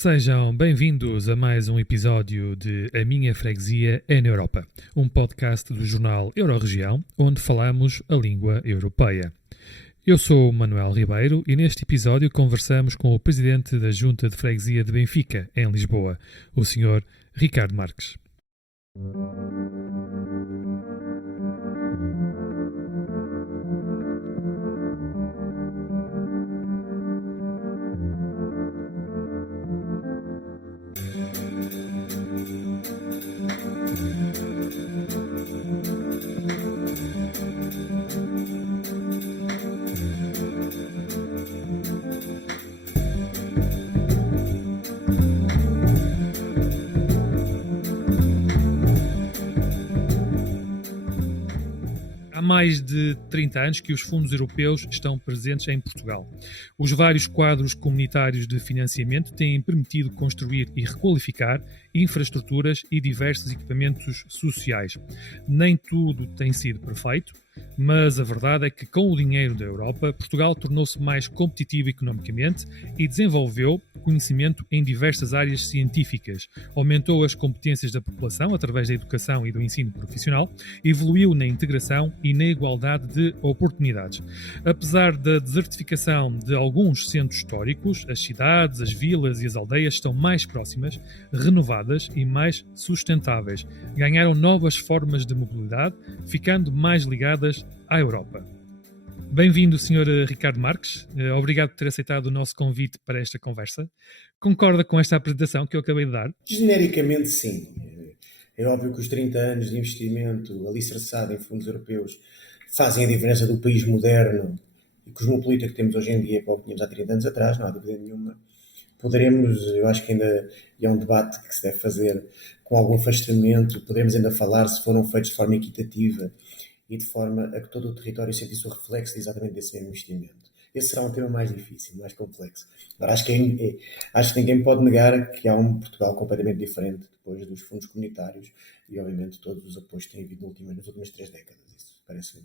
Sejam bem-vindos a mais um episódio de A Minha Freguesia é na Europa, um podcast do jornal Euroregião, onde falamos a língua europeia. Eu sou o Manuel Ribeiro e neste episódio conversamos com o presidente da Junta de Freguesia de Benfica, em Lisboa, o Sr. Ricardo Marques. Há mais de 30 anos que os fundos europeus estão presentes em Portugal. Os vários quadros comunitários de financiamento têm permitido construir e requalificar infraestruturas e diversos equipamentos sociais. Nem tudo tem sido perfeito, mas a verdade é que com o dinheiro da Europa, Portugal tornou-se mais competitivo economicamente e desenvolveu conhecimento em diversas áreas científicas, aumentou as competências da população através da educação e do ensino profissional, evoluiu na integração e na igualdade de oportunidades. Apesar da desertificação de alguns centros históricos, as cidades, as vilas e as aldeias estão mais próximas, renovadas e mais sustentáveis. Ganharam novas formas de mobilidade, ficando mais ligadas à Europa. Bem-vindo, Sr. Ricardo Marques. Obrigado por ter aceitado o nosso convite para esta conversa. Concorda com esta apresentação que eu acabei de dar? Genericamente, sim. É óbvio que os 30 anos de investimento alicerçado em fundos europeus fazem a diferença do país moderno e cosmopolita que temos hoje em dia para o que tínhamos há 30 anos atrás, não há dúvida nenhuma. Poderemos, eu acho que ainda é um debate que se deve fazer com algum afastamento, poderemos ainda falar se foram feitos de forma equitativa e de forma a que todo o território sentisse o reflexo exatamente desse mesmo investimento. Esse será um tema mais difícil, mais complexo. Agora, acho que ninguém pode negar que há um Portugal completamente diferente depois dos fundos comunitários e, obviamente, todos os apoios que têm havido nas últimas 3 décadas. Isso parece-me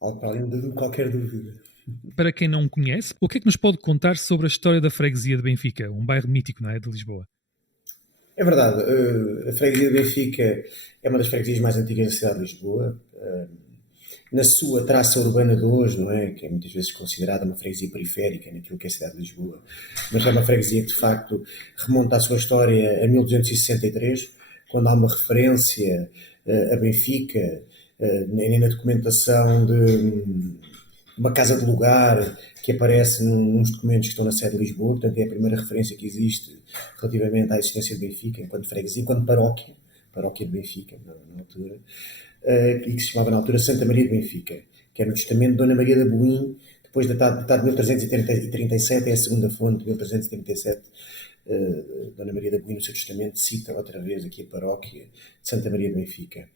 algo para além de qualquer dúvida. Para quem não conhece, o que é que nos pode contar sobre a história da freguesia de Benfica, um bairro mítico, não é, de Lisboa? É verdade, a freguesia de Benfica é uma das freguesias mais antigas da cidade de Lisboa. Na sua traça urbana de hoje, não é? Que é muitas vezes considerada uma freguesia periférica naquilo que é a cidade de Lisboa, mas é uma freguesia que de facto remonta a sua história a 1263, quando há uma referência a Benfica, nem na documentação de uma casa de lugar que aparece nos documentos que estão na sede de Lisboa. Portanto, é a primeira referência que existe relativamente à existência de Benfica enquanto freguesia, enquanto paróquia de Benfica, na altura, e que se chamava na altura Santa Maria de Benfica, que era no testamento de Dona Maria da Boim, depois datado de 1337, é a segunda fonte, 1337. Dona Maria da Boim, no seu testamento, cita outra vez aqui a paróquia de Santa Maria de Benfica.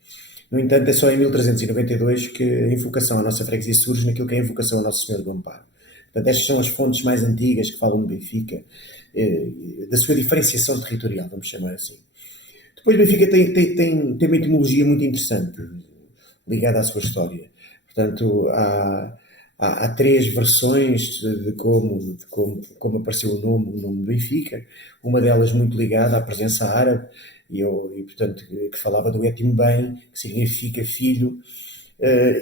No entanto, é só em 1392 que a invocação à nossa freguesia surge naquilo que é a invocação a Nossa Senhora do Amparo. Portanto, estas são as fontes mais antigas que falam de Benfica, da sua diferenciação territorial, vamos chamar assim. Depois, Benfica tem uma etimologia muito interessante, ligada à sua história. Portanto, há 3 versões de como apareceu o nome Benfica. Uma delas muito ligada à presença árabe, portanto, que falava do Etim Bem, que significa filho,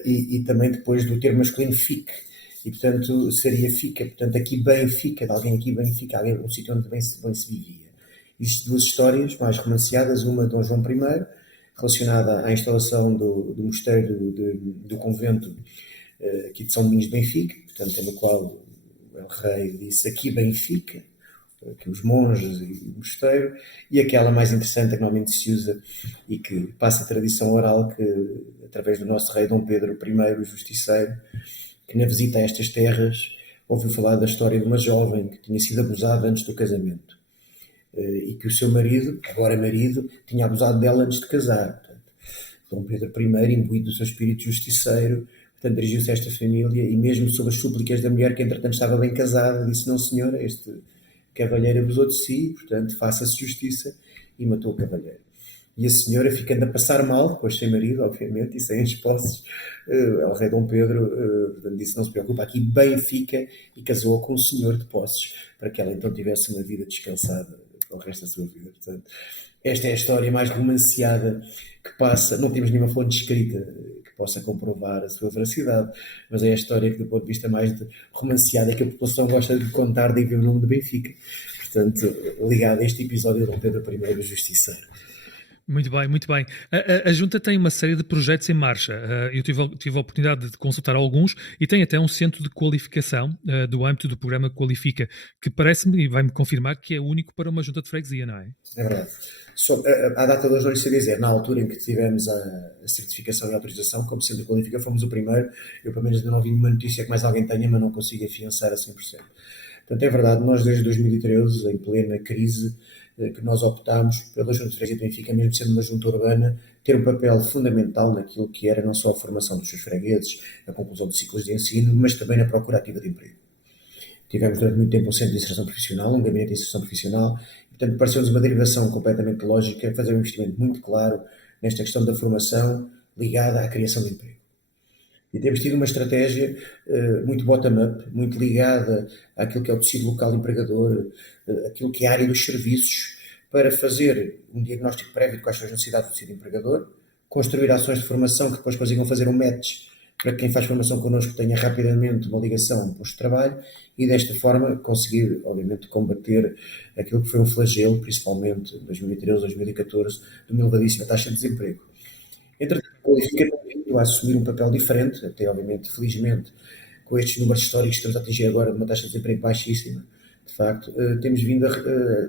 e também depois do termo masculino fique. E, portanto, seria fica. Portanto, aqui bem fica, de alguém aqui bem fica, um sítio onde bem se vivia. Existem 2 histórias mais romanceadas, uma de Dom João I, relacionada à instalação do mosteiro do convento aqui de São Domingos de Benfica, portanto, no qual o rei disse aqui Benfica, que os monges e o mosteiro, e aquela mais interessante que normalmente se usa e que passa a tradição oral, que através do nosso rei Dom Pedro I, o Justiceiro, que na visita a estas terras ouviu falar da história de uma jovem que tinha sido abusada antes do casamento, e que o seu marido, agora marido, tinha abusado dela antes de casar. Portanto, Dom Pedro I, imbuído do seu espírito justiceiro, portanto, dirigiu-se a esta família e, mesmo sob as súplicas da mulher, que entretanto estava bem casada, disse: não senhora, este cavalheiro abusou de si, portanto faça-se justiça, e matou o cavalheiro. E a senhora, ficando a passar mal, depois sem marido, obviamente, e sem as posses, o rei Dom Pedro portanto, disse: não se preocupa, aqui bem fica, e casou com um senhor de posses, para que ela então tivesse uma vida descansada para o resto da sua vida. Portanto, esta é a história mais romanceada que passa. Não temos nenhuma fonte escrita que possa comprovar a sua veracidade, mas é a história que, do ponto de vista mais romanceada, que a população gosta de contar, de ver o nome de Benfica. Portanto, ligado a este episódio de Dom Pedro I, o Justiceiro. Muito bem, muito bem. A Junta tem uma série de projetos em marcha. Eu tive a oportunidade de consultar alguns e tem até um centro de qualificação do âmbito do programa Qualifica, que parece-me, e vai-me confirmar, que é único para uma junta de freguesia, não é? É verdade. À data de hoje, não sei dizer, na altura em que tivemos a certificação e a autorização, como centro de Qualifica, fomos o primeiro. Eu, pelo menos, ainda não vi nenhuma notícia que mais alguém tenha, mas não consigo afiançar a 100%. Portanto, é verdade, nós desde 2013, em plena crise, que nós optámos pela Junta de Freguesia de Benfica, mesmo sendo uma junta urbana, ter um papel fundamental naquilo que era não só a formação dos seus fregueses, a conclusão de ciclos de ensino, mas também na procura ativa de emprego. Tivemos durante muito tempo um centro de inserção profissional, um gabinete de inserção profissional, e, portanto, pareceu-nos uma derivação completamente lógica fazer um investimento muito claro nesta questão da formação ligada à criação de emprego. E temos tido uma estratégia muito bottom-up, muito ligada àquilo que é o tecido local empregador, aquilo que é a área dos serviços, para fazer um diagnóstico prévio de quais são as necessidades do tecido empregador, construir ações de formação que depois consigam fazer um match para que quem faz formação connosco tenha rapidamente uma ligação a um posto de trabalho e desta forma conseguir, obviamente, combater aquilo que foi um flagelo, principalmente em 2013, 2014, de uma elevadíssima taxa de desemprego. Entretanto, a Qualifica tem vindo a assumir um papel diferente, até obviamente, felizmente, com estes números históricos que estamos a atingir agora de uma taxa de desemprego baixíssima, de facto, temos vindo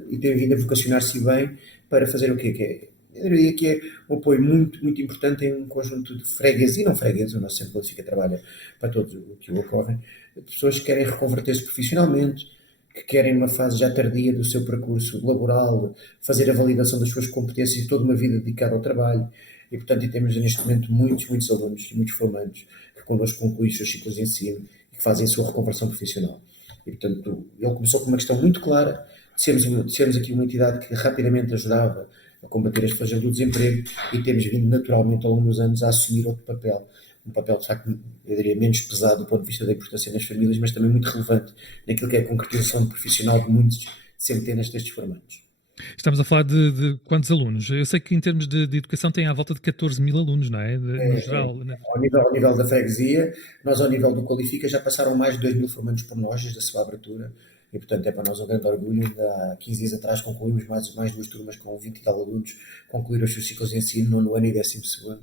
e tem vindo a vocacionar-se bem para fazer o quê? Eu diria que é um apoio muito, muito importante em um conjunto de fregueses e não fregueses, o nosso centro de Qualifica trabalha para todos o que o ocorrem, de pessoas que querem reconverter-se profissionalmente, que querem numa fase já tardia do seu percurso laboral, fazer a validação das suas competências e toda uma vida dedicada ao trabalho. E, portanto, temos neste momento muitos alunos e muitos formandos que connosco concluem os seus ciclos de ensino e que fazem a sua reconversão profissional. E, portanto, ele começou com uma questão muito clara de sermos aqui uma entidade que rapidamente ajudava a combater este flagelo do desemprego e temos vindo naturalmente ao longo dos anos a assumir outro papel. Um papel, de facto, eu diria, menos pesado do ponto de vista da importância nas famílias, mas também muito relevante naquilo que é a concretização profissional de muitos centenas destes formandos. Estamos a falar de quantos alunos? Eu sei que em termos de educação tem à volta de 14 mil alunos, não é? No geral. Né? Ao nível da freguesia, nós ao nível do Qualifica já passaram mais de 2 mil formandos por nós desde a sua abertura e portanto é para nós um grande orgulho. Há 15 dias atrás concluímos mais duas turmas com 20 e tal alunos, concluíram os seus ciclos de ensino, 9º ano e 12º.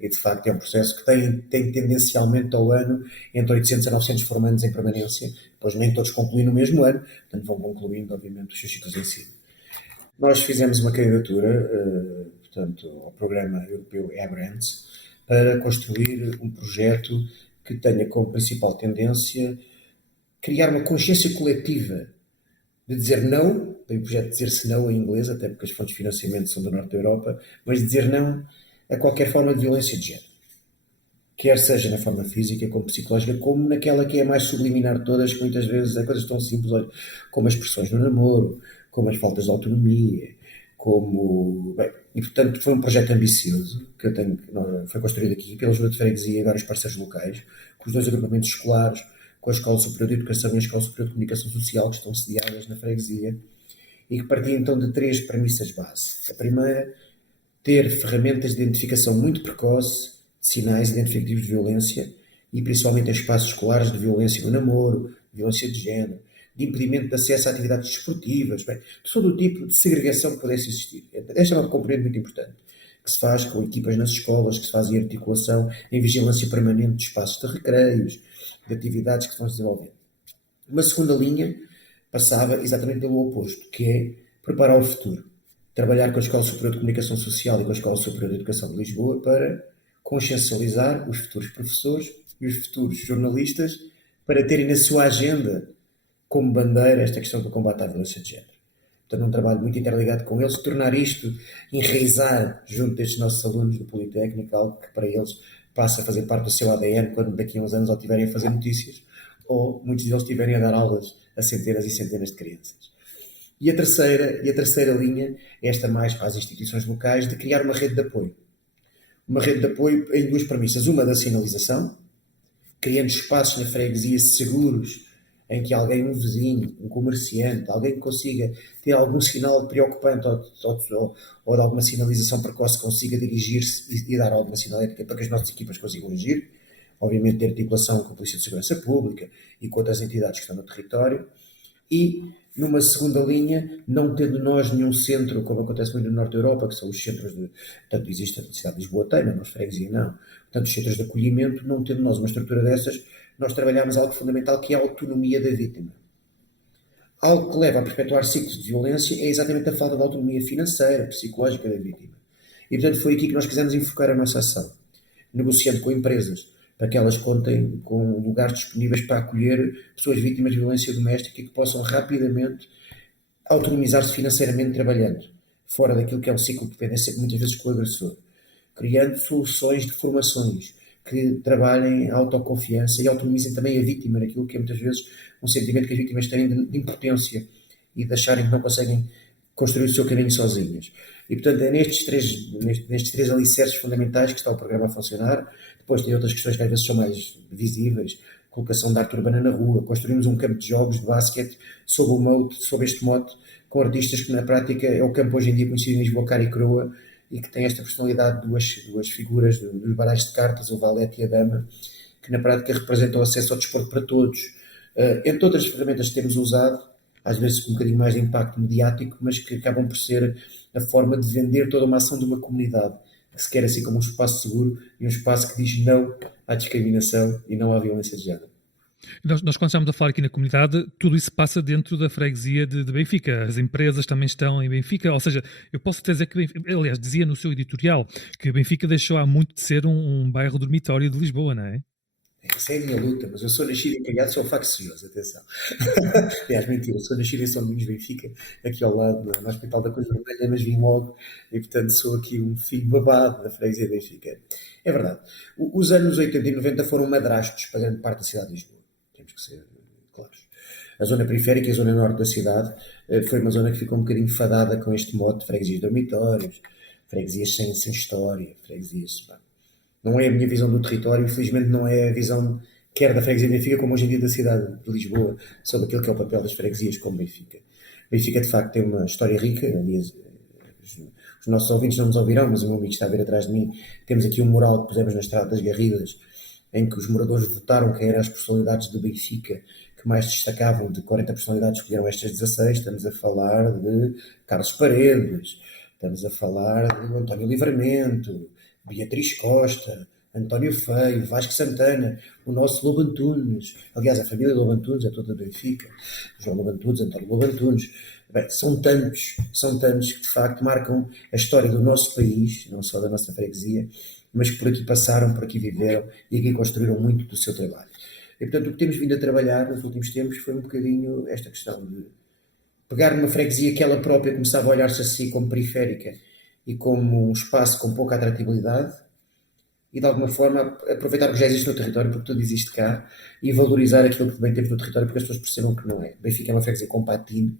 E de facto é um processo que tem tendencialmente ao ano entre 800 a 900 formandos em permanência, depois nem todos concluem no mesmo ano, portanto vão concluindo obviamente os seus ciclos de ensino. Nós fizemos uma candidatura, portanto, ao programa europeu eBrands para construir um projeto que tenha como principal tendência criar uma consciência coletiva de dizer não, tem o projeto de dizer-se não em inglês, até porque as fontes de financiamento são do norte da Europa, mas dizer não a qualquer forma de violência de género. Quer seja na forma física, como psicológica, como naquela que é a mais subliminar de todas, que muitas vezes é coisas tão simples, olha, como as pressões no namoro, como as faltas de autonomia, como... Bem, e portanto foi um projeto ambicioso, que foi construído aqui pela Junta de Freguesia e vários parceiros locais, com os dois agrupamentos escolares, com a Escola Superior de Educação e a Escola Superior de Comunicação Social, que estão sediadas na freguesia, e que partia então de 3 premissas base. A primeira, ter ferramentas de identificação muito precoce, de sinais identificativos de violência, e principalmente em espaços escolares de violência no namoro, violência de género, de impedimento de acesso a atividades desportivas, bem, de todo o tipo de segregação que pudesse existir. Esta é uma componente muito importante, que se faz com equipas nas escolas, que se faz em articulação, em vigilância permanente de espaços de recreios, de atividades que se vão desenvolvendo. Uma segunda linha passava exatamente pelo oposto, que é preparar o futuro. Trabalhar com a Escola Superior de Comunicação Social e com a Escola Superior de Educação de Lisboa para consciencializar os futuros professores e os futuros jornalistas para terem na sua agenda como bandeira esta questão do combate à violência de género. Portanto, um trabalho muito interligado com eles, tornar isto, enraizar junto destes nossos alunos do Politécnico, algo que para eles passa a fazer parte do seu ADN quando daqui a uns anos ou estiverem a fazer notícias, ou muitos deles estiverem a dar aulas a centenas e centenas de crianças. E a terceira linha, esta mais para as instituições locais, de criar uma rede de apoio. Uma rede de apoio em duas premissas. Uma da sinalização, criando espaços na freguesia seguros, em que alguém, um vizinho, um comerciante, alguém que consiga ter algum sinal preocupante ou de alguma sinalização precoce consiga dirigir-se e dar alguma sinalética para que as nossas equipas consigam agir. Obviamente ter articulação com a Polícia de Segurança Pública e com outras entidades que estão no território. E, numa segunda linha, não tendo nós nenhum centro, como acontece muito no Norte da Europa, que são os centros de... Portanto, existe a cidade de Lisboa, tem, mas freguesia não. Portanto, os centros de acolhimento, não tendo nós uma estrutura dessas, nós trabalhamos algo fundamental que é a autonomia da vítima. Algo que leva a perpetuar ciclos de violência é exatamente a falta de autonomia financeira, psicológica da vítima. E, portanto, foi aqui que nós quisemos enfocar a nossa ação, negociando com empresas para que elas contem com lugares disponíveis para acolher pessoas vítimas de violência doméstica e que possam rapidamente autonomizar-se financeiramente trabalhando, fora daquilo que é um ciclo de dependência muitas vezes com o agressor, criando soluções de formações que trabalhem a autoconfiança e autonomizem também a vítima naquilo que é muitas vezes um sentimento que as vítimas têm de impotência e de acharem que não conseguem construir o seu caminho sozinhas. E, portanto, é nestes três alicerces fundamentais que está o programa a funcionar. Depois tem outras questões que às vezes são mais visíveis, colocação de arte urbana na rua, construímos um campo de jogos de basquete sob este mote, com artistas que na prática é o campo hoje em dia conhecido em Lisboa, cara e croa, e que tem esta personalidade de duas figuras dos baralhos de cartas, o valete e a dama, que na prática representam o acesso ao desporto para todos. Entre outras ferramentas que temos usado, às vezes com um bocadinho mais de impacto mediático, mas que acabam por ser a forma de vender toda uma ação de uma comunidade, que se quer assim como um espaço seguro e um espaço que diz não à discriminação e não à violência de género. Nós quando estamos a falar aqui na comunidade, tudo isso passa dentro da freguesia de Benfica. As empresas também estão em Benfica. Ou seja, eu posso até dizer que, aliás, dizia no seu editorial, que Benfica deixou há muito de ser um bairro dormitório de Lisboa, não é? Essa é a minha luta, mas eu sou nascido e criado, sou faccioso, atenção. Aliás, mentira, sou nascido em São Domingos, Benfica, aqui ao lado, no Hospital da Cruz Vermelha, mas vim logo, e portanto sou aqui um filho babado da freguesia de Benfica. É verdade. Os anos 80 e 90 foram madrastos para grande parte da cidade de Lisboa. Temos que ser claros. A zona periférica e a zona norte da cidade foi uma zona que ficou um bocadinho fadada com este mote de freguesias dormitórios, freguesias sem história, freguesias... Não é a minha visão do território, infelizmente não é a visão quer da freguesia de Benfica, como hoje em dia da cidade de Lisboa, sobre aquilo que é o papel das freguesias como Benfica. Benfica, de facto, tem uma história rica. Aliás, os nossos ouvintes não nos ouvirão, mas o meu amigo está a ver atrás de mim. Temos aqui um mural que pusemos na Estrada das Garridas, em que os moradores votaram quem eram as personalidades de Benfica que mais destacavam. De 40 personalidades, escolheram estas 16. Estamos a falar de Carlos Paredes, estamos a falar de António Livramento, Beatriz Costa, António Feio, Vasco Santana, o nosso Lobo Antunes. Aliás, a família Lobo Antunes é toda Benfica. João Lobo Antunes, António Lobo Antunes. Bem, são tantos que de facto marcam a história do nosso país, não só da nossa freguesia, mas que por aqui passaram, por aqui viveram e aqui construíram muito do seu trabalho. E portanto o que temos vindo a trabalhar nos últimos tempos foi um bocadinho esta questão de pegar numa freguesia que ela própria começava a olhar-se a si como periférica e como um espaço com pouca atratividade e de alguma forma aproveitar o que já existe no território, porque tudo existe cá, e valorizar aquilo que também temos no território, porque as pessoas percebam que não é. Benfica é uma freguesia com patina,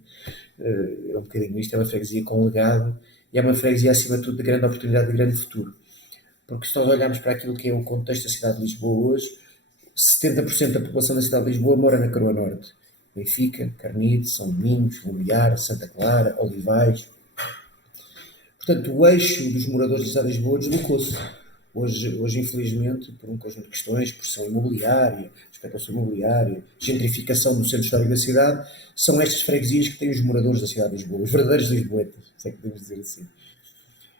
é um bocadinho isto, é uma freguesia com legado e é uma freguesia acima de tudo de grande oportunidade, de grande futuro. Porque se nós olharmos para aquilo que é o contexto da cidade de Lisboa hoje, 70% da população da cidade de Lisboa mora na Coroa Norte. Benfica, Carnide, São Domingos, Lumiar, Santa Clara, Olivais. Portanto, o eixo dos moradores da cidade de Lisboa deslocou-se. Hoje, infelizmente, por um conjunto de questões, pressão imobiliária, especulação imobiliária, gentrificação do centro histórico da cidade, são estas freguesias que têm os moradores da cidade de Lisboa, os verdadeiros lisboetas, se é que podemos dizer assim.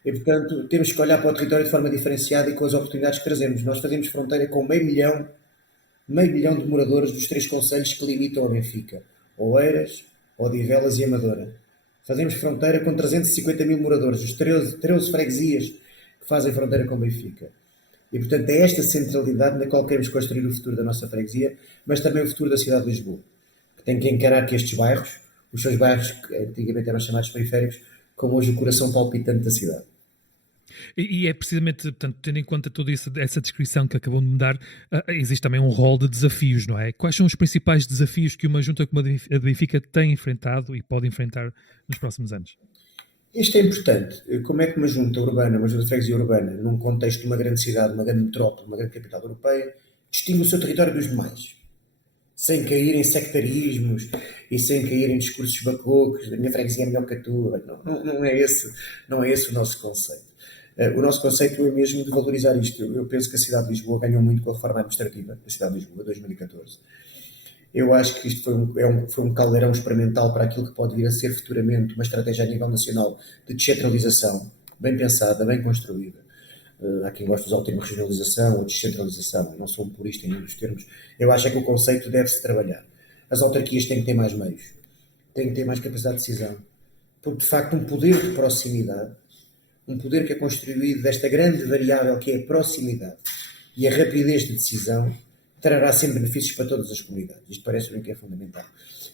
E, portanto, temos que olhar para o território de forma diferenciada e com as oportunidades que trazemos. Nós fazemos fronteira com meio milhão de moradores dos 3 concelhos que limitam a Benfica: Oeiras, Odivelas e Amadora. Fazemos fronteira com 350 mil moradores, os 13 freguesias que fazem fronteira com Benfica. E, portanto, é esta centralidade na qual queremos construir o futuro da nossa freguesia, mas também o futuro da cidade de Lisboa, que tem que encarar que estes bairros, os seus bairros que antigamente eram chamados periféricos, como hoje o coração palpitante da cidade. E é precisamente, portanto, tendo em conta toda essa descrição que acabou de me dar, existe também um rol de desafios, não é? Quais são os principais desafios que uma junta como a de Benfica tem enfrentado e pode enfrentar nos próximos anos? Isto é importante. Como é que uma junta urbana, uma junta de freguesia urbana, num contexto de uma grande cidade, uma grande metrópole, uma grande capital europeia, distingue o seu território dos demais? Sem cair em sectarismos e sem cair em discursos bacocos, da minha freguesia é melhor que a tua. Não é esse o nosso conceito. O nosso conceito é mesmo de valorizar isto. Eu penso que a cidade de Lisboa ganhou muito com a reforma administrativa da cidade de Lisboa, 2014. Eu acho que isto foi um caldeirão experimental para aquilo que pode vir a ser futuramente uma estratégia a nível nacional de descentralização, bem pensada, bem construída. Há quem gosta de usar o termo regionalização ou descentralização, eu não sou um purista em nenhum dos termos. Eu acho que o conceito deve-se trabalhar. As autarquias têm que ter mais meios, têm que ter mais capacidade de decisão, porque de facto um poder de proximidade, um poder que é construído desta grande variável que é a proximidade e a rapidez de decisão, trará sempre benefícios para todas as comunidades. Isto parece-me que é fundamental.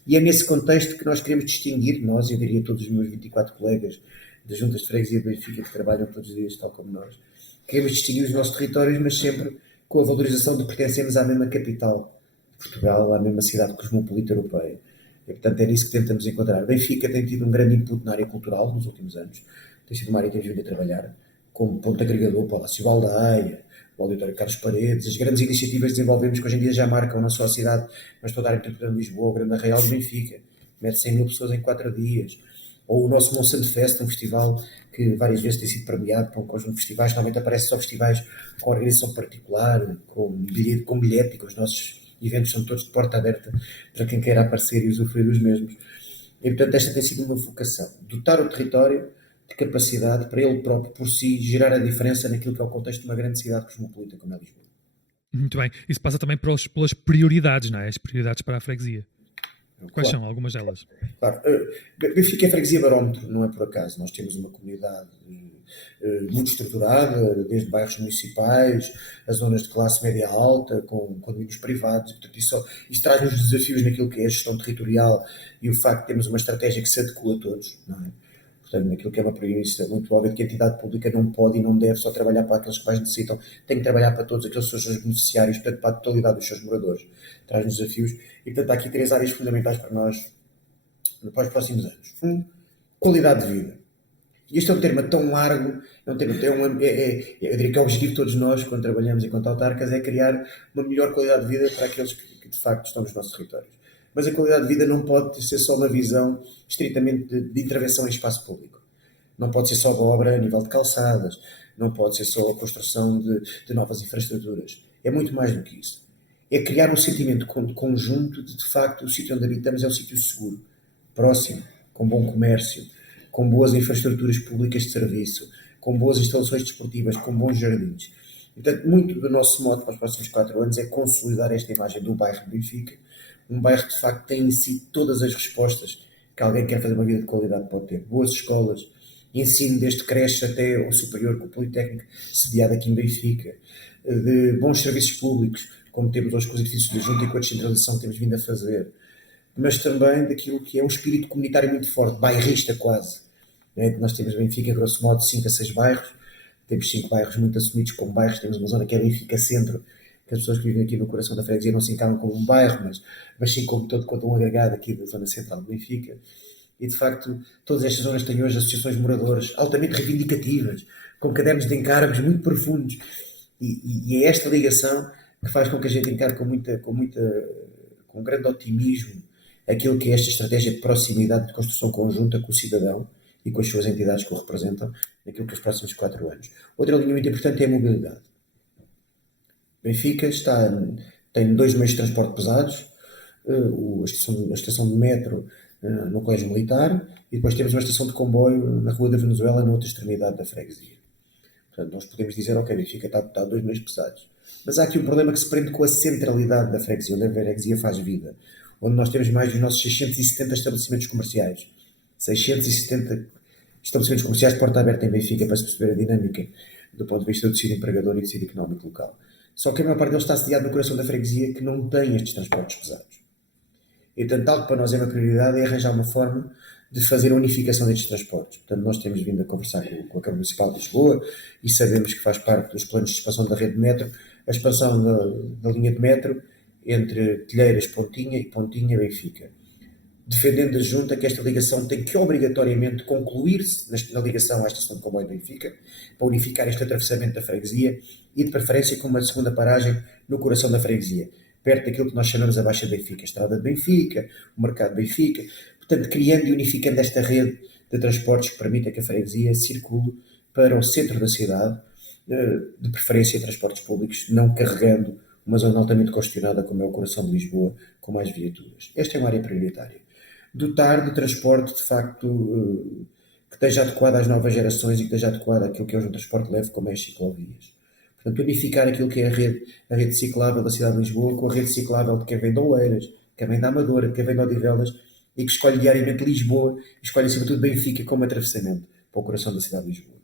E é nesse contexto que nós queremos distinguir, nós, eu diria todos os meus 24 colegas das juntas de freguesia de Benfica que trabalham todos os dias, tal como nós, queremos distinguir os nossos territórios, mas sempre com a valorização de pertencermos à mesma capital de Portugal, à mesma cidade cosmopolita europeia. E, portanto, é nisso que tentamos encontrar. Benfica tem tido um grande input na área cultural nos últimos anos. Tem sido uma área que tem vindo a trabalhar como ponto agregador para o Palácio Baldaia, o Auditório Carlos Paredes, as grandes iniciativas que desenvolvemos que hoje em dia já marcam na sua cidade, mas toda a área de Lisboa, o Grande Arraial de Benfica, mete 100 mil pessoas em 4 dias. Ou o nosso Monsanto Fest, um festival que várias vezes tem sido premiado por um conjunto de festivais, normalmente aparece só festivais com organização particular, com bilhete, e que os nossos eventos são todos de porta aberta para quem queira aparecer e usufruir dos mesmos. E, portanto, esta tem sido uma vocação. Dotar o território de capacidade para ele próprio, por si, gerar a diferença naquilo que é o contexto de uma grande cidade cosmopolita como é Lisboa. Muito bem. Isso passa também pelas prioridades, não é? As prioridades para a freguesia. Quais Claro. são algumas delas? Claro. Benfica é freguesia barómetro, não é por acaso. Nós temos uma comunidade muito estruturada, desde bairros municipais, as zonas de classe média alta, com condomínios privados, e, portanto, isso traz-nos desafios naquilo que é a gestão territorial e o facto de termos uma estratégia que se adequa a todos, não é? Portanto, naquilo que é uma premissa muito óbvia de que a entidade pública não pode e não deve só trabalhar para aqueles que mais necessitam, tem que trabalhar para todos aqueles que são os seus beneficiários, portanto, para a totalidade dos seus moradores. Traz-nos desafios e, portanto, há aqui 3 áreas fundamentais para nós para os próximos anos. Qualidade de vida. E este é um termo tão largo, eu diria que é o objetivo de todos nós, quando trabalhamos enquanto autarcas, é criar uma melhor qualidade de vida para aqueles que de facto estão nos nossos territórios. Mas a qualidade de vida não pode ser só uma visão estritamente de intervenção em espaço público. Não pode ser só uma obra a nível de calçadas, não pode ser só a construção de novas infraestruturas. É muito mais do que isso. É criar um sentimento conjunto de facto, o sítio onde habitamos é um sítio seguro, próximo, com bom comércio, com boas infraestruturas públicas de serviço, com boas instalações desportivas, com bons jardins. Portanto, muito do nosso modo para os próximos 4 anos é consolidar esta imagem do bairro de Benfica, um bairro que de facto tem em si todas as respostas que alguém quer fazer uma vida de qualidade pode ter. Boas escolas, ensino desde creche até ao superior com o Politécnico, sediado aqui em Benfica, de bons serviços públicos, como temos hoje com os edifícios da Junta e com a descentralização que temos vindo a fazer, mas também daquilo que é um espírito comunitário muito forte, bairrista quase. Nós temos Benfica, grosso modo, 5 a 6 bairros, temos 5 bairros muito assumidos como bairros, temos uma zona que é Benfica Centro, que as pessoas que vivem aqui no coração da freguesia não se encaram como um bairro, mas sim como todo quanto um agregado aqui da zona central de Benfica. E de facto, todas estas zonas têm hoje associações de moradores altamente reivindicativas, com cadernos de encargos muito profundos. E é esta ligação que faz com que a gente encare com grande otimismo aquilo que é esta estratégia de proximidade de construção conjunta com o cidadão e com as suas entidades que o representam naquilo que é os próximos 4 anos. Outra linha muito importante é a mobilidade. Benfica tem 2 meios de transporte pesados, a estação de metro no Colégio Militar e depois temos uma estação de comboio na Rua da Venezuela, na outra extremidade da freguesia. Portanto, nós podemos dizer, ok, Benfica está 2 meios pesados. Mas há aqui um problema que se prende com a centralidade da freguesia, onde a freguesia faz vida, onde nós temos mais dos nossos 670 estabelecimentos comerciais. 670 estabelecimentos comerciais de porta aberta em Benfica, para se perceber a dinâmica do ponto de vista do tecido empregador e do tecido económico local. Só que a maior parte deles está sediado no coração da freguesia que não tem estes transportes pesados. E, portanto, algo que para nós é uma prioridade é arranjar uma forma de fazer a unificação destes transportes. Portanto, nós temos vindo a conversar com a Câmara Municipal de Lisboa e sabemos que faz parte dos planos de expansão da rede de metro, a expansão da linha de metro entre Telheiras, Pontinha e Pontinha, Benfica. Defendendo a Junta que esta ligação tem que obrigatoriamente concluir-se na ligação à estação de comboio de Benfica, para unificar este atravessamento da freguesia e de preferência com uma segunda paragem no coração da freguesia, perto daquilo que nós chamamos a Baixa de Benfica, a Estrada de Benfica, o Mercado de Benfica, portanto criando e unificando esta rede de transportes que permita que a freguesia circule para o centro da cidade, de preferência em transportes públicos, não carregando uma zona altamente congestionada como é o coração de Lisboa, com mais viaturas. Esta é uma área prioritária. Dotar de transporte, de facto, que esteja adequado às novas gerações e que esteja adequado àquilo que é um transporte leve, como é as ciclovias. Portanto, unificar aquilo que é a rede ciclável da cidade de Lisboa com a rede ciclável de quem vem de Oeiras, quem vem da Amadora, quem vem de Odivelas e que escolhe diariamente Lisboa, e escolhe sobretudo Benfica como atravessamento para o coração da cidade de Lisboa.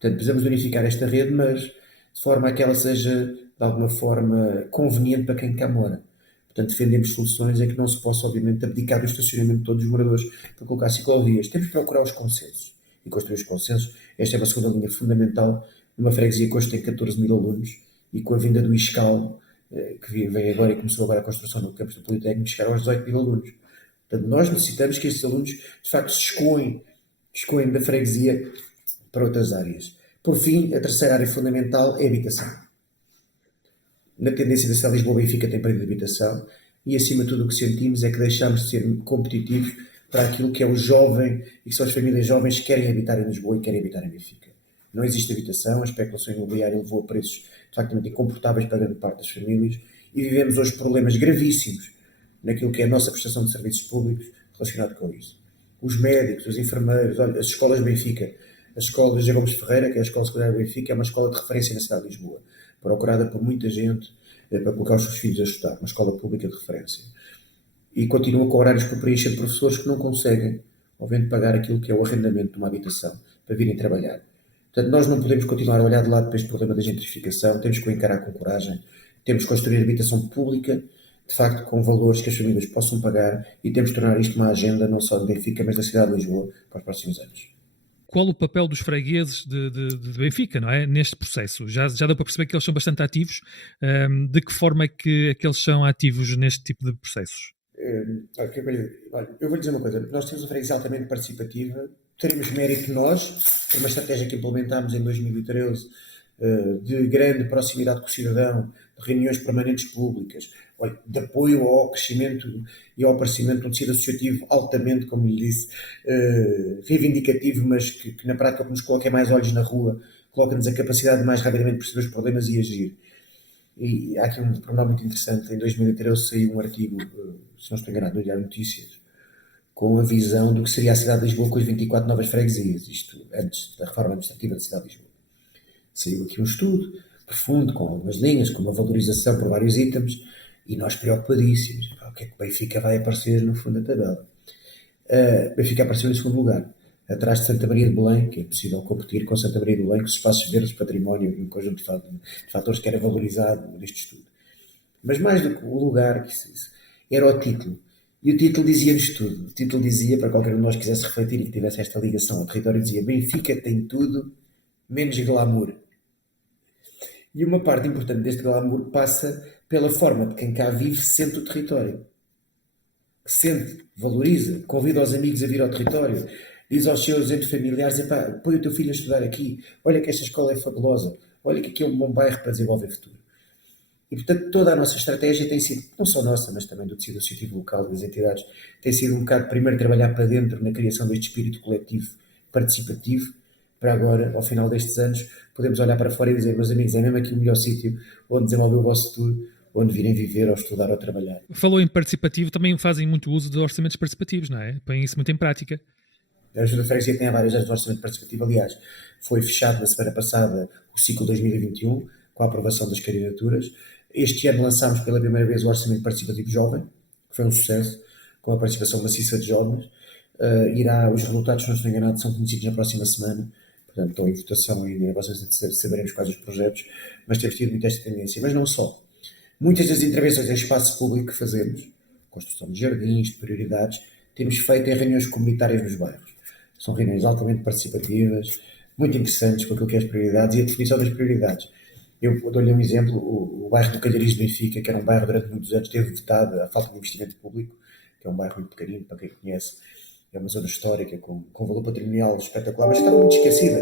Portanto, precisamos unificar esta rede, mas de forma a que ela seja, de alguma forma, conveniente para quem cá mora. Portanto, defendemos soluções em que não se possa, obviamente, abdicar do estacionamento de todos os moradores para colocar ciclovias. Temos que procurar os consensos e construir os consensos. Esta é uma segunda linha fundamental numa freguesia que hoje tem 14 mil alunos e com a vinda do ISCAL, que vem agora e começou agora a construção no campus do Politécnico, chegaram aos 18 mil alunos. Portanto, nós necessitamos que estes alunos, de facto, se escoem da freguesia para outras áreas. Por fim, a terceira área fundamental é a habitação. Na tendência da cidade de Lisboa, Benfica tem perdido de habitação e, acima de tudo, o que sentimos é que deixamos de ser competitivos para aquilo que é o jovem e que são as famílias jovens que querem habitar em Lisboa e querem habitar em Benfica. Não existe habitação, a especulação imobiliária levou a preços de facto incomportáveis para grande parte das famílias e vivemos hoje problemas gravíssimos naquilo que é a nossa prestação de serviços públicos relacionado com isso. Os médicos, os enfermeiros, olha, as escolas de Benfica, a escola de José Gomes Ferreira, que é a Escola Secundária de Benfica, é uma escola de referência na cidade de Lisboa, procurada por muita gente para colocar os seus filhos a estudar, uma escola pública de referência. E continua com horários para preencher de professores que não conseguem, obviamente, pagar aquilo que é o arrendamento de uma habitação para virem trabalhar. Portanto, nós não podemos continuar a olhar de lado para este problema da gentrificação, temos que o encarar com coragem, temos que construir habitação pública, de facto, com valores que as famílias possam pagar e temos que tornar isto uma agenda não só de Benfica, mas da cidade de Lisboa para os próximos anos. Qual o papel dos fregueses de Benfica, não é? Neste processo? Já deu para perceber que eles são bastante ativos. De que forma é que eles são ativos neste tipo de processos? Eu vou dizer uma coisa. Nós temos uma freguesia altamente participativa. Teremos mérito nós, por uma estratégia que implementámos em 2013, de grande proximidade com o cidadão, de reuniões permanentes públicas, de apoio ao crescimento e ao aparecimento de um tecido associativo altamente, como lhe disse, reivindicativo, mas que na prática nos coloca mais olhos na rua, coloca-nos a capacidade de mais rapidamente perceber os problemas e agir. E há aqui um pronome muito interessante. Em 2013 saiu um artigo, se não estou enganado, no Diário Notícias, com a visão do que seria a cidade de Lisboa com as 24 novas freguesias, isto antes da reforma administrativa da cidade de Lisboa. Saiu aqui um estudo profundo, com algumas linhas, com uma valorização por vários itens, e nós preocupadíssimos. O que é que o Benfica vai aparecer no fundo da tabela? Benfica apareceu em segundo lugar, atrás de Santa Maria de Belém, que é possível competir com Santa Maria de Belém, com os espaços verdes, património e um conjunto de fatores que era valorizado neste estudo. Mas mais do que o lugar, era o título. E o título dizia-nos tudo. O título dizia, para qualquer um de nós que quisesse refletir e que tivesse esta ligação ao território, dizia: Benfica tem tudo, menos glamour. E uma parte importante deste glamour passa pela forma de quem cá vive sente o território. Sente, valoriza, convida os amigos a vir ao território, diz aos seus entre familiares: põe o teu filho a estudar aqui, olha que esta escola é fabulosa, olha que aqui é um bom bairro para desenvolver futuro. E, portanto, toda a nossa estratégia tem sido, não só nossa, mas também do tecido associativo local, das entidades, tem sido um bocado primeiro trabalhar para dentro na criação deste espírito coletivo participativo, para agora, ao final destes anos, podemos olhar para fora e dizer: meus amigos, é mesmo aqui o melhor sítio onde desenvolver o vosso futuro, onde virem viver, ou estudar, ou trabalhar. Falou em participativo, também fazem muito uso de orçamentos participativos, não é? Põem isso muito em prática. A Ajuda Freguesia tem há vários anos de orçamento participativo. Aliás, foi fechado na semana passada o ciclo 2021, com a aprovação das candidaturas. Este ano lançámos pela primeira vez o Orçamento Participativo Jovem, que foi um sucesso, com a participação maciça de jovens. Os resultados, se não estou enganado, são conhecidos na próxima semana. Portanto, estão em votação ainda, saberemos quais os projetos, mas temos tido muito esta tendência. Mas não só. Muitas das intervenções em espaço público que fazemos, construção de jardins, de prioridades, temos feito em reuniões comunitárias nos bairros. São reuniões altamente participativas, muito interessantes com aquilo que é as prioridades e a definição das prioridades. Eu dou-lhe um exemplo, o bairro do Calhariz de Benfica, que era um bairro durante muitos anos, teve vetado a falta de investimento público, que é um bairro muito pequenino, para quem conhece, é uma zona histórica com valor patrimonial espetacular, mas estava muito esquecida,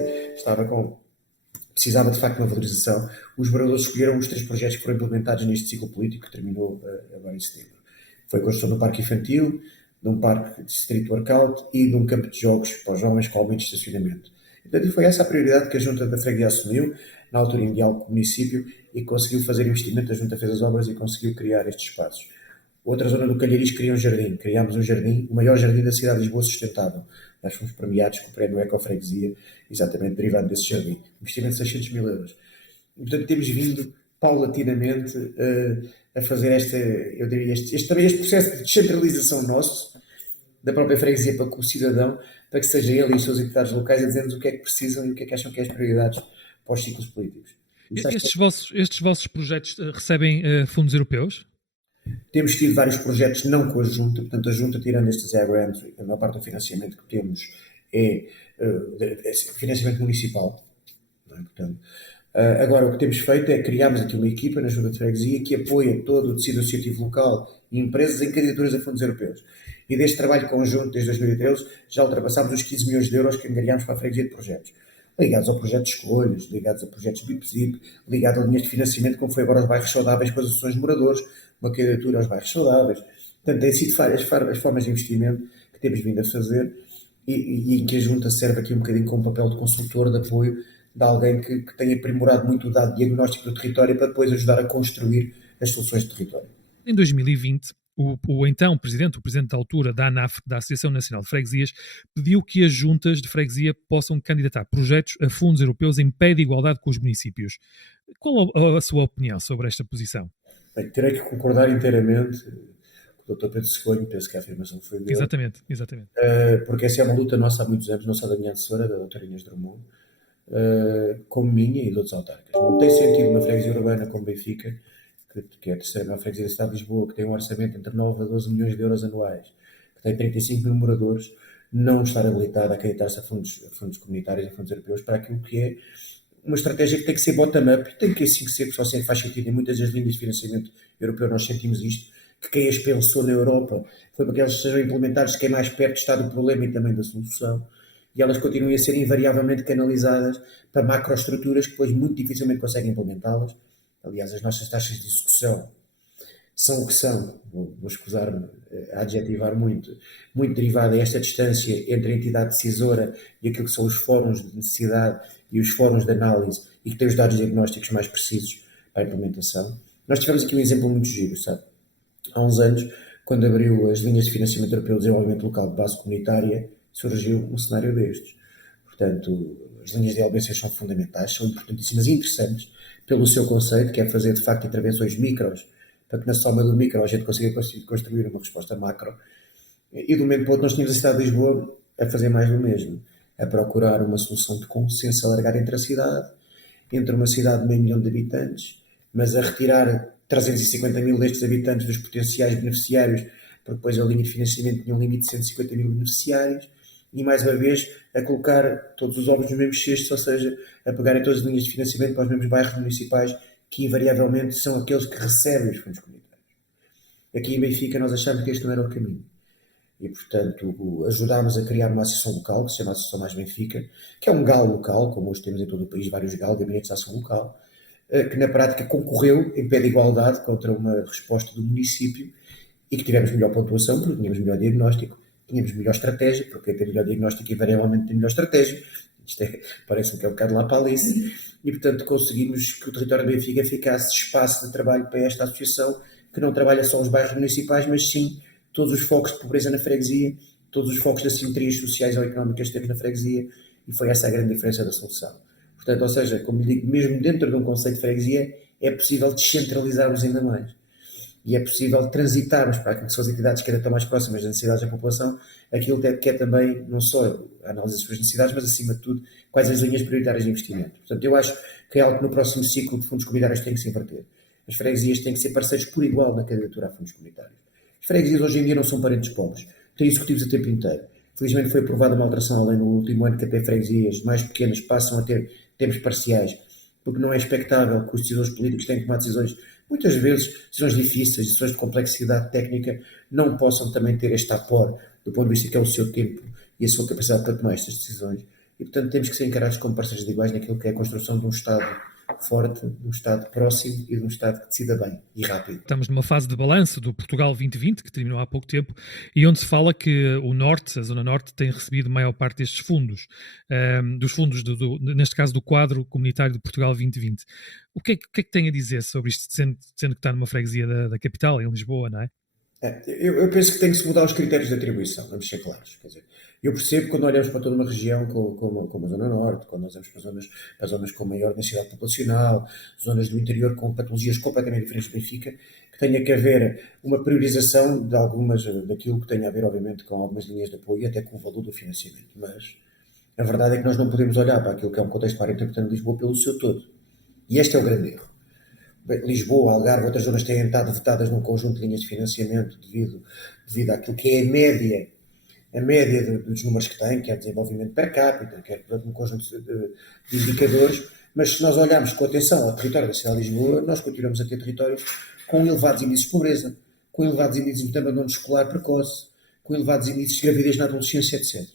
precisava de facto de uma valorização. Os moradores escolheram os 3 projetos que foram implementados neste ciclo político, que terminou agora em setembro. Foi a construção de um parque infantil, de um parque de street workout e de um campo de jogos para os jovens com aumento de estacionamento. Portanto, foi essa a prioridade que a Junta da Freguesia assumiu, na altura em diálogo com o município, e conseguiu fazer investimento. A Junta fez as obras e conseguiu criar estes espaços. Outra zona do Calhariz queria um jardim. Criámos um jardim, o maior jardim da cidade de Lisboa sustentável. Nós fomos premiados com o prémio Ecofreguesia, exatamente derivado desse jardim. Investimento de 600 mil euros. E, portanto, temos vindo paulatinamente a fazer este processo de descentralização nosso, da própria freguesia para com o cidadão, para que seja ele e as suas entidades locais a dizer-nos o que é que precisam e o que é que acham que é as prioridades para os ciclos políticos. Estes vossos projetos recebem fundos europeus? Temos tido vários projetos não com a Junta, portanto a Junta, tirando estes grants, a maior parte do financiamento que temos é financiamento municipal. Não é? Portanto, agora o que temos feito é criarmos aqui uma equipa na Junta de Freguesia que apoia todo o tecido associativo local e empresas em candidaturas a fundos europeus. E deste trabalho conjunto, desde 2013, já ultrapassámos os 15 milhões de euros que angariámos para a freguesia de projetos. Ligados ao projeto de escolhas, ligados a projetos BIP-ZIP, ligados a linhas de financiamento, como foi agora aos bairros saudáveis com as associações de moradores, uma candidatura aos bairros saudáveis. Portanto, têm sido as formas de investimento que temos vindo a fazer e em que a Junta serve aqui um bocadinho como papel de consultor, de apoio, de alguém que tenha aprimorado muito o dado diagnóstico do território para depois ajudar a construir as soluções de território. Em 2020, o então presidente, o presidente da altura da ANAF, da Associação Nacional de Freguesias, pediu que as juntas de freguesia possam candidatar projetos a fundos europeus em pé de igualdade com os municípios. Qual a sua opinião sobre esta posição? Bem, terei que concordar inteiramente com o Dr. Pedro Segonho, penso que a afirmação foi dele. Exatamente. Porque essa é uma luta nossa há muitos anos, não só da minha assessora, da doutora Inês Drummond, como minha e de outros autarcas. Não tem sentido uma freguesia urbana como Benfica, que é a terceira maior freguesia da cidade de Lisboa, que tem um orçamento entre 9 a 12 milhões de euros anuais, que tem 35 mil moradores, não estar habilitada a acreditar-se a fundos comunitários, a fundos europeus, para aquilo que é uma estratégia que tem que ser bottom-up, tem que assim ser, só assim faz sentido. Em muitas das linhas de financiamento europeu nós sentimos isto, que quem as pensou na Europa foi para que elas sejam implementadas, quem mais perto está do problema e também da solução, e elas continuem a ser invariavelmente canalizadas para macroestruturas que depois muito dificilmente conseguem implementá-las. Aliás, as nossas taxas de execução são o que são, vou escusar-me a adjetivar muito derivada a esta distância entre a entidade decisora e aquilo que são os fóruns de necessidade e os fóruns de análise e que têm os dados diagnósticos mais precisos para a implementação. Nós tivemos aqui um exemplo muito giro, sabe? Há uns anos, quando abriu as linhas de financiamento europeu de desenvolvimento local de base comunitária, surgiu um cenário destes. Portanto, as linhas de LBC são fundamentais, são importantíssimas e interessantes pelo seu conceito, que é fazer de facto intervenções micros, para que na soma do micro a gente consiga construir uma resposta macro. E do momento para o outro nós tínhamos a cidade de Lisboa a fazer mais do mesmo, a procurar uma solução de consenso alargado entre a cidade, entre uma cidade de meio milhão de habitantes, mas a retirar 350 mil destes habitantes dos potenciais beneficiários, porque depois a linha de financiamento tinha um limite de 150 mil beneficiários, e mais uma vez a colocar todos os ovos nos mesmos cestos, ou seja, a pegarem todas as linhas de financiamento para os mesmos bairros municipais, que invariavelmente são aqueles que recebem os fundos comunitários. Aqui em Benfica nós achamos que este não era o caminho. E, portanto, ajudámos a criar uma associação local, que se chama Associação Mais Benfica, que é um GAL local, como hoje temos em todo o país vários GAL, gabinetes de ação local, que na prática concorreu em pé de igualdade contra uma resposta do município e que tivemos melhor pontuação, porque tínhamos melhor diagnóstico, tínhamos melhor estratégia, porque quem tem melhor diagnóstico invariavelmente tem melhor estratégia. Isto parece-me que é um bocado lá para Alice. E, portanto, conseguimos que o território de Benfica ficasse espaço de trabalho para esta associação, que não trabalha só os bairros municipais, mas sim todos os focos de pobreza na freguesia, todos os focos de assimetrias sociais ou económicas que temos na freguesia, e foi essa a grande diferença da solução. Portanto, ou seja, como lhe digo, mesmo dentro de um conceito de freguesia, é possível descentralizarmos ainda mais. E é possível transitarmos para aquilo que são as entidades que ainda estão mais próximas das necessidades da população, aquilo que é também, não só a análise das suas necessidades, mas acima de tudo, quais as linhas prioritárias de investimento. Portanto, eu acho que é algo que no próximo ciclo de fundos comunitários tem que se inverter. As freguesias têm que ser parceiros por igual na candidatura a fundos comunitários. As freguesias hoje em dia não são parentes pobres. tem executivos a tempo inteiro. Felizmente foi aprovada uma alteração à lei no último ano que até freguesias mais pequenas passam a ter tempos parciais, porque não é expectável que os decisores políticos tenham que tomar decisões, muitas vezes, decisões difíceis, decisões de complexidade técnica, não possam também ter este apor do ponto de vista que é o seu tempo e a sua capacidade para tomar estas decisões. E, portanto, temos que ser encarados como parceiros de iguais naquilo que é a construção de um Estado forte, de um Estado próximo e de um Estado que decida bem e rápido. Estamos numa fase de balanço do Portugal 2020, que terminou há pouco tempo, e onde se fala que o Norte, a Zona Norte, tem recebido a maior parte destes fundos, dos fundos, neste caso, do quadro comunitário de Portugal 2020. O que é que tem a dizer sobre isto, sendo que está numa freguesia da capital, em Lisboa, não é? Eu penso que tem que se mudar os critérios de atribuição, vamos ser claros. Quer dizer, eu percebo que quando olhamos para toda uma região como a Zona Norte, quando nós vamos para zonas com maior densidade populacional, zonas do interior com patologias completamente diferentes do Benfica, que tenha que haver uma priorização de algumas, daquilo que tenha a ver, obviamente, com algumas linhas de apoio e até com o valor do financiamento. Mas a verdade é que nós não podemos olhar para aquilo que é um contexto para interpretar Lisboa pelo seu todo. E este é o grande erro. Lisboa, Algarve, outras zonas têm estado votadas num conjunto de linhas de financiamento devido àquilo que é a média dos números que têm, quer desenvolvimento per capita, quer um conjunto de indicadores, mas se nós olharmos com atenção ao território da cidade de Lisboa, nós continuamos a ter territórios com elevados índices de pobreza, com elevados índices de abandono escolar precoce, com elevados índices de gravidez na adolescência, etc.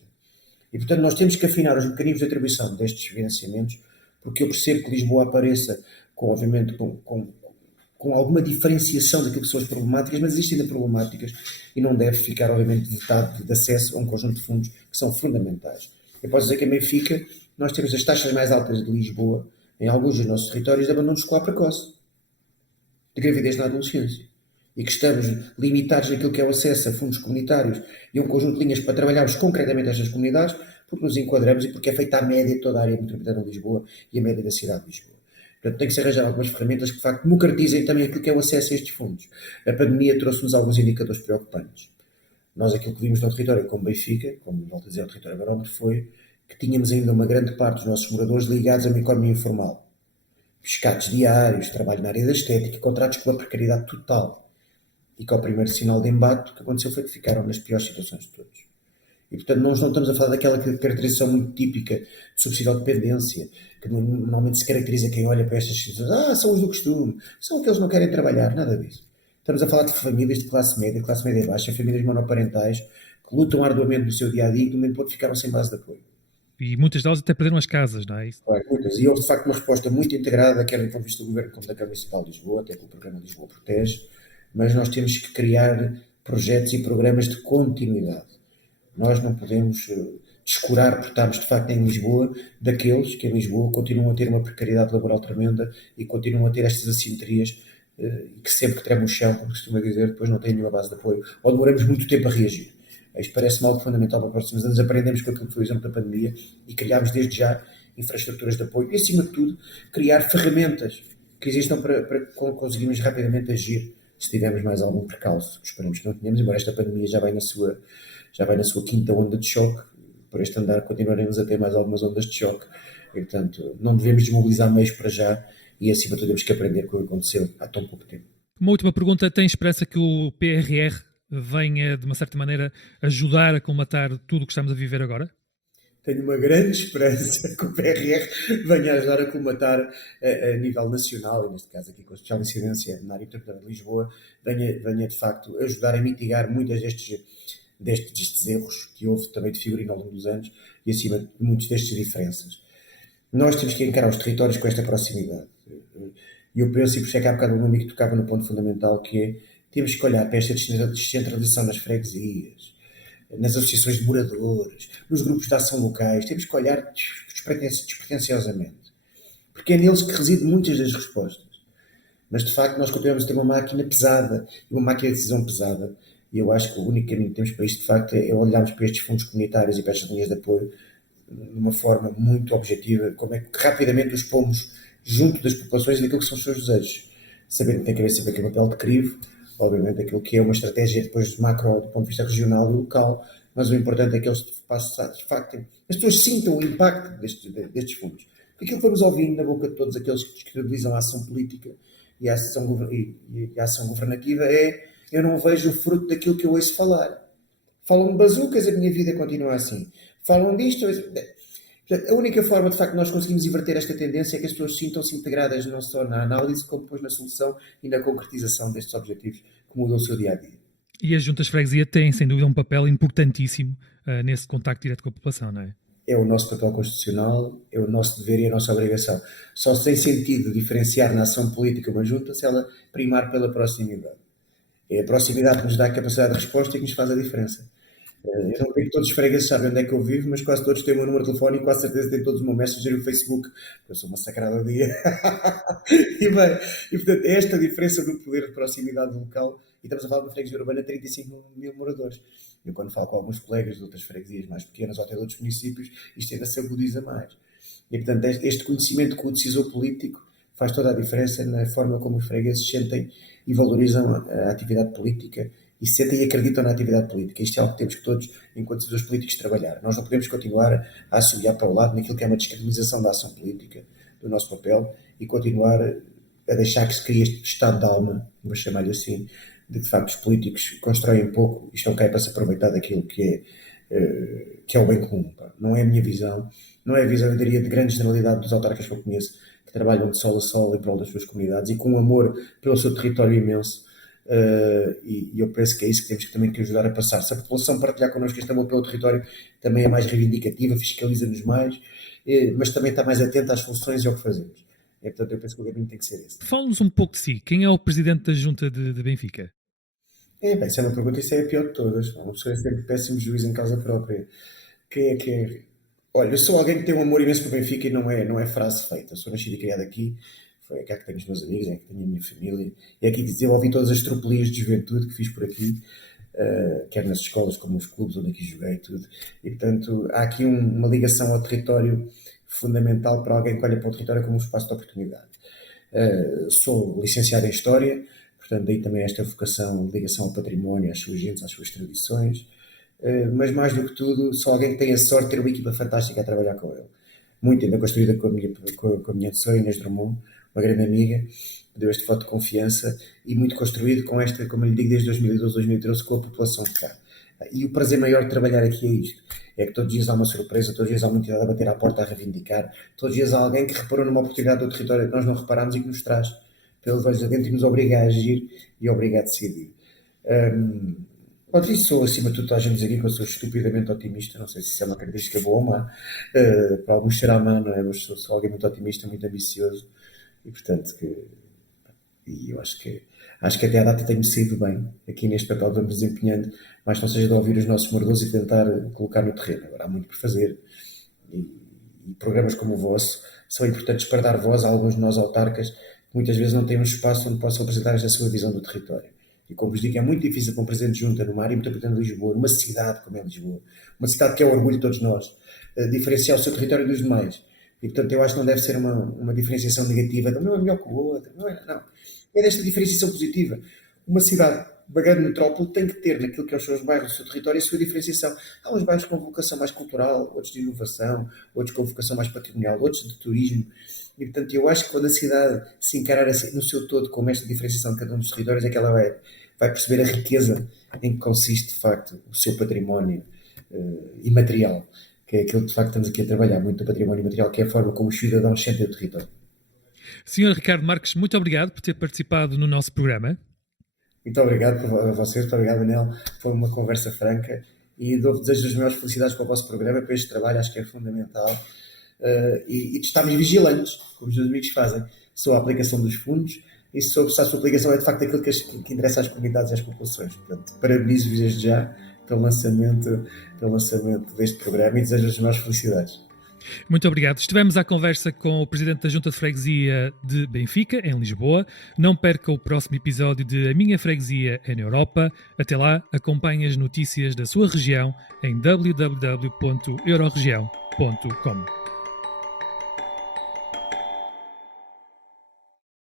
E, portanto, nós temos que afinar os mecanismos de atribuição destes financiamentos, porque eu percebo que Lisboa apareça obviamente, com alguma diferenciação daquilo que são as problemáticas, mas existem ainda problemáticas e não deve ficar, obviamente, vetado de acesso a um conjunto de fundos que são fundamentais. Eu posso dizer que em Benfica nós temos as taxas mais altas de Lisboa, em alguns dos nossos territórios, de abandono escolar precoce, de gravidez na adolescência. E que estamos limitados naquilo que é o acesso a fundos comunitários e um conjunto de linhas para trabalharmos concretamente estas comunidades, porque nos enquadramos e porque é feita a média de toda a área metropolitana de Lisboa e a média da cidade de Lisboa. Portanto, tem que se arranjar algumas ferramentas que, de facto, democratizem também aquilo que é o acesso a estes fundos. A pandemia trouxe-nos alguns indicadores preocupantes. Nós, aquilo que vimos no território como Benfica, como volto a dizer, o território barómetro, foi que tínhamos ainda uma grande parte dos nossos moradores ligados a uma economia informal. Pescados diários, trabalho na área da estética, contratos com uma precariedade total. E que ao primeiro sinal de embate, o que aconteceu foi que ficaram nas piores situações de todos. E, portanto, nós não estamos a falar daquela caracterização muito típica de subsídio de dependência, que normalmente se caracteriza quem olha para estas situações. São os do costume, são aqueles que não querem trabalhar, nada disso. Estamos a falar de famílias de classe média baixa, famílias monoparentais, que lutam arduamente no seu dia-a-dia e, de momento, ficaram sem base de apoio. E muitas delas até perderam as casas, não é isso? Claro, muitas. E houve, de facto, uma resposta muito integrada, quer do ponto de vista do Governo como da Câmara Municipal de Lisboa, até pelo programa Lisboa Protege, mas nós temos que criar projetos e programas de continuidade. Nós não podemos descurar, porque estamos de facto em Lisboa, daqueles que em Lisboa continuam a ter uma precariedade laboral tremenda e continuam a ter estas assimetrias e que sempre que tremem o chão, como costuma dizer, depois não têm nenhuma base de apoio, ou demoramos muito tempo a reagir. Isto parece-me algo fundamental para os próximos anos. Aprendemos com aquilo que foi o exemplo da pandemia e criámos desde já infraestruturas de apoio e, acima de tudo, criar ferramentas que existam para conseguirmos rapidamente agir se tivermos mais algum percalço. Esperemos que não tenhamos, embora esta pandemia já vai na sua quinta onda de choque. Por este andar continuaremos a ter mais algumas ondas de choque. E, portanto, não devemos desmobilizar meios para já e, acima de tudo, temos que aprender com o que aconteceu há tão pouco tempo. Uma última pergunta. Tem esperança que o PRR venha, de uma certa maneira, ajudar a colmatar tudo o que estamos a viver agora? Tenho uma grande esperança que o PRR venha ajudar a colmatar a nível nacional, e neste caso aqui com a especial incidência na área metropolitana de Lisboa, venha de facto ajudar a mitigar muitas destes erros que houve também de figurino ao longo dos anos e acima de muitas destas diferenças. Nós temos que encarar os territórios com esta proximidade. E eu penso, e por isso é que há bocado o meu amigo tocava no ponto fundamental, que é, temos que olhar para esta descentralização nas freguesias, nas associações de moradores, nos grupos de ação locais, temos que olhar despretensiosamente, porque é neles que residem muitas das respostas. Mas, de facto, nós continuamos a ter uma máquina pesada, uma máquina de decisão pesada, e eu acho que o único caminho que temos para isto, de facto, é olharmos para estes fundos comunitários e para estas linhas de apoio de uma forma muito objetiva, como é que rapidamente os pomos junto das populações e daquilo que são os seus desejos, sabendo que tem que haver sempre aquele papel de crivo, obviamente aquilo que é uma estratégia depois de macro, do ponto de vista regional e local, mas o importante é que eles, de facto, as pessoas sintam o impacto destes fundos. Porque aquilo que vamos ouvindo na boca de todos aqueles que utilizam a ação política e a ação governativa é: eu não vejo o fruto daquilo que eu ouço falar. Falam de bazucas, a minha vida continua assim. Falam disto. A única forma, de facto, de nós conseguimos inverter esta tendência é que as pessoas sintam-se integradas não só na análise, como depois na solução e na concretização destes objetivos que mudam o seu dia-a-dia. E as juntas de freguesia têm, sem dúvida, um papel importantíssimo nesse contacto direto com a população, não é? É o nosso papel constitucional, é o nosso dever e a nossa obrigação. Só tem sentido diferenciar na ação política uma junta se ela primar pela proximidade. É a proximidade que nos dá a capacidade de resposta e que nos faz a diferença. Eu não digo que todos os fregueses sabem onde é que eu vivo, mas quase todos têm o meu número de telefone e quase certeza têm todos o meu Messenger e o Facebook. Eu sou massacrado ao dia. Portanto, é esta diferença do poder de proximidade local. E estamos a falar de uma freguesia urbana de 35 mil moradores. Eu, quando falo com alguns colegas de outras freguesias mais pequenas ou até de outros municípios, isto ainda se agudiza mais. E, portanto, este conhecimento com o decisor político faz toda a diferença na forma como os fregueses sentem e valorizam a atividade política e sentem e acreditam na atividade política. Isto é algo que temos que todos, enquanto decisores políticos, trabalhar. Nós não podemos continuar a assobiar para o lado naquilo que é uma descredibilização da ação política, do nosso papel, e continuar a deixar que se crie este estado de alma, vou chamar-lhe assim, de facto os políticos constroem pouco e estão cá para se aproveitar daquilo que é o bem comum. Não é a minha visão, não é a visão, eu diria, de grande generalidade dos autarcas que eu conheço, que trabalham de sol a sol em prol das suas comunidades e com um amor pelo seu território imenso. E eu penso que é isso que temos que também que ajudar a passar. Se a população partilhar connosco este amor pelo território, também é mais reivindicativa, fiscaliza-nos mais, mas também está mais atenta às funções e ao que fazemos. E, portanto, eu penso que o caminho tem que ser esse. Fala-nos um pouco de si. Quem é o presidente da Junta de Benfica? Bem, se é uma pergunta, isso é a pior de todas. Uma pessoa é sempre péssimo juiz em causa própria. Quem é que é? Olha, eu sou alguém que tem um amor imenso por Benfica e não é frase feita. Eu sou nascido e criado aqui, foi cá que tenho os meus amigos, é aqui que tenho a minha família, e é aqui que desenvolvi todas as tropelias de juventude que fiz por aqui, quer nas escolas como nos clubes onde aqui joguei tudo. E, portanto, há aqui uma ligação ao território fundamental para alguém que olha para o território como um espaço de oportunidade. Sou licenciado em História, portanto, daí também esta vocação de ligação ao património, às suas gentes, às suas tradições, mas mais do que tudo, sou alguém que tem a sorte de ter uma equipa fantástica a trabalhar com ele. Muito ainda construída com a minha pessoa, Inês Drummond, uma grande amiga, que deu este voto de confiança, e muito construído com esta, como eu lhe digo, desde 2012, 2013, com a população de cá. E o prazer maior de trabalhar aqui é isto. É que todos os dias há uma surpresa, todos os dias há uma entidade a bater à porta a reivindicar, todos os dias há alguém que reparou numa oportunidade do território que nós não reparámos e que nos traz pelos olhos adentro e nos obriga a agir e obriga a decidir. Isso sou, acima de tudo, a gente dizer aqui que eu sou estupidamente otimista, não sei se isso é uma característica boa ou má, para alguns será má, não é? Mas sou alguém muito otimista, muito ambicioso, e portanto, eu acho que até à data tenho saído bem aqui neste papel que vamos desempenhando, mas não seja de ouvir os nossos moradores e tentar colocar no terreno. Agora há muito por fazer, e programas como o vosso são importantes para dar voz a alguns de nós autarcas que muitas vezes não têm um espaço onde possam apresentar esta sua visão do território. E como vos digo, é muito difícil para um presidente de junta numa área metropolitana de Lisboa, numa cidade como é Lisboa, uma cidade que é o orgulho de todos nós, diferenciar o seu território dos demais. E portanto eu acho que não deve ser uma diferenciação negativa, não é melhor que o outro, não. É desta diferenciação positiva. Uma cidade, uma grande metrópole, tem que ter naquilo que é os seus bairros, o seu território, a sua diferenciação. Há uns bairros com vocação mais cultural, outros de inovação, outros com vocação mais patrimonial, outros de turismo. E, portanto, eu acho que quando a cidade se encarar assim, no seu todo como esta diferenciação de cada um dos territórios, é que ela vai perceber a riqueza em que consiste, de facto, o seu património imaterial, que é aquilo que, de facto, estamos aqui a trabalhar muito, o património imaterial, que é a forma como os cidadãos sentem o território. Sr. Ricardo Marques, muito obrigado por ter participado no nosso programa. Muito obrigado a vocês, muito obrigado, Anel. Foi uma conversa franca e desejo as maiores felicidades para o vosso programa, para este trabalho, acho que é fundamental. E de estarmos vigilantes, como os meus amigos fazem, sobre a aplicação dos fundos e sobre se a sua aplicação é de facto aquilo que interessa às comunidades e às populações. Portanto, parabenizo-vos desde já pelo lançamento deste programa e desejo as maiores felicidades. Muito obrigado. Estivemos à conversa com o Presidente da Junta de Freguesia de Benfica, em Lisboa. Não perca o próximo episódio de A Minha Freguesia é na Europa. Até lá, acompanhe as notícias da sua região em www.euroregião.com.